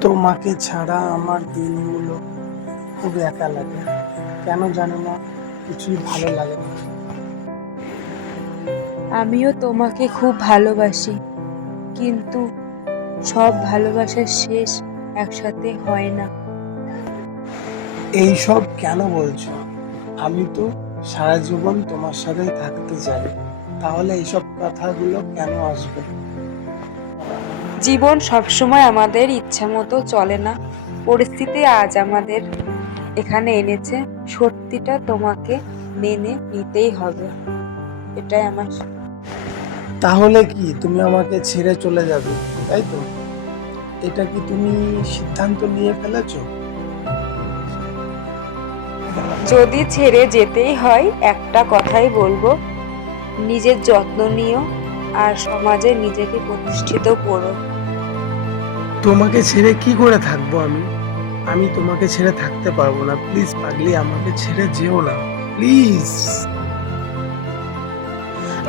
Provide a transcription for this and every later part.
তোমাকে ছাড়া আমার দিনগুলো খুব একা লাগে। কেন জানি না, কিছুই ভালো লাগে না। আমিও তোমাকে খুব ভালোবাসি, কিন্তু সব ভালোবাসার শেষ একসাথে হয় না। এইসব কেন বলছো? আমি তো সারা জীবন তোমার সাথেই থাকতে চাই। তাহলে এইসব কথাগুলো কেন আসবে? জীবন সবসময় আমাদের ইচ্ছা মতো চলে না। পরিস্থিতি আজ আমাদের এখানে এনেছে, সত্যিটা তোমাকে মেনে নিতেই হবে। এটাই আমার। তাহলে কি তুমি আমাকে ছেড়ে চলে যাবে, তাই তো? এটা কি তুমি সিদ্ধান্ত নিয়ে ফেলেছো? যদি ছেড়ে যেতেই হয়, একটা কথাই বলবো, নিজের যত্ন নিও আর সমাজে নিজেকে প্রতিষ্ঠিত করো। তোমাকে ছেড়ে কি করে থাকবো আমি? আমি তোমাকে ছেড়ে থাকতে পারবো না। প্লিজ পাগলি, আমাকে ছেড়ে যেও না, প্লিজ।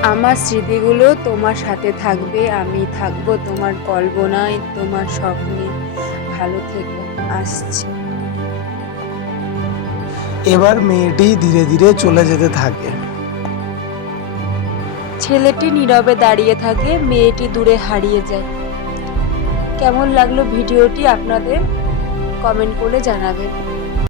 আমার স্মৃতিগুলো তোমার সাথে থাকবে, আমি থাকবো তোমার কল্পনায়, তোমার স্বপ্নে। ভালো থেকো। আসছি। এবার মেয়েটি ধীরে ধীরে চলে যেতে থাকে। ছেলেটি নীরবে দাঁড়িয়ে থাকে, মেয়েটি দূরে হারিয়ে যায়। কেমন লাগলো ভিডিওটি আপনাদের? কমেন্ট করে জানাবেন।